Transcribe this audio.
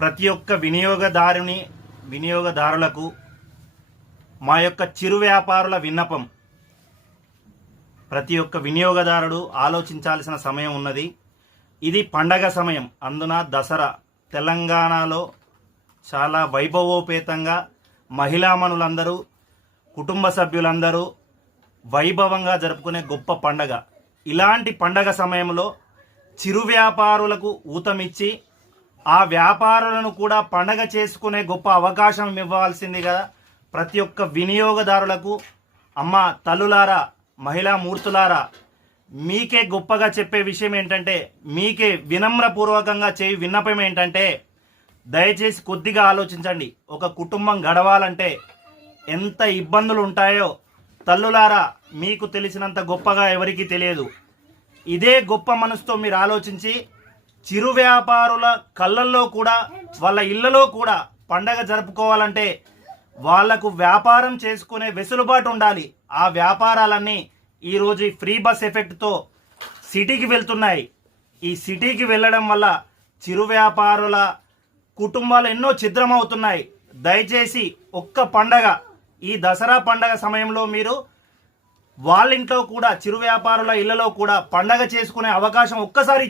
ప్రతి ఒక్క వినియోగదారులకు మా యొక్క చిరు వ్యాపారుల విన్నపం. ప్రతి ఒక్క వినియోగదారుడు ఆలోచించాల్సిన సమయం ఉన్నది. ఇది పండగ సమయం, అందున దసరా తెలంగాణలో చాలా వైభవోపేతంగా మహిళామణులందరూ కుటుంబ సభ్యులందరూ వైభవంగా జరుపుకునే గొప్ప పండగ. ఇలాంటి పండగ సమయంలో చిరు వ్యాపారులకు ఊతమిచ్చి ఆ వ్యాపారులను కూడా పండగ చేసుకునే గొప్ప అవకాశం ఇవ్వాల్సింది కదా. ప్రతి ఒక్క వినియోగదారులకు అమ్మ తల్లులారా, మహిళా మూర్తులారా, మీకే గొప్పగా చెప్పే విషయం ఏంటంటే, మీకే వినమ్రపూర్వకంగా విన్నపం ఏంటంటే, దయచేసి కొద్దిగా ఆలోచించండి. ఒక కుటుంబం గడవాలంటే ఎంత ఇబ్బందులు ఉంటాయో తల్లులారా మీకు తెలిసినంత గొప్పగా ఎవరికీ తెలియదు. ఇదే గొప్ప మనసుతో మీరు ఆలోచించి చిరు వ్యాపారుల కళ్ళల్లో కూడా, వాళ్ళ ఇళ్లలో కూడా పండగ జరుపుకోవాలంటే వాళ్లకు వ్యాపారం చేసుకునే వెసులుబాటు ఉండాలి. ఆ వ్యాపారాలన్నీ ఈరోజు ఫ్రీ బస్ ఎఫెక్ట్తో సిటీకి వెళ్తున్నాయి. ఈ సిటీకి వెళ్ళడం వల్ల చిరు వ్యాపారుల కుటుంబాలు ఎన్నో ఛిద్రమవుతున్నాయి. దయచేసి ఒక్క పండగ, ఈ దసరా పండగ సమయంలో మీరు వాళ్ళ ఇంట్లో కూడా, చిరు వ్యాపారుల ఇళ్లలో కూడా పండగ చేసుకునే అవకాశం ఒక్కసారి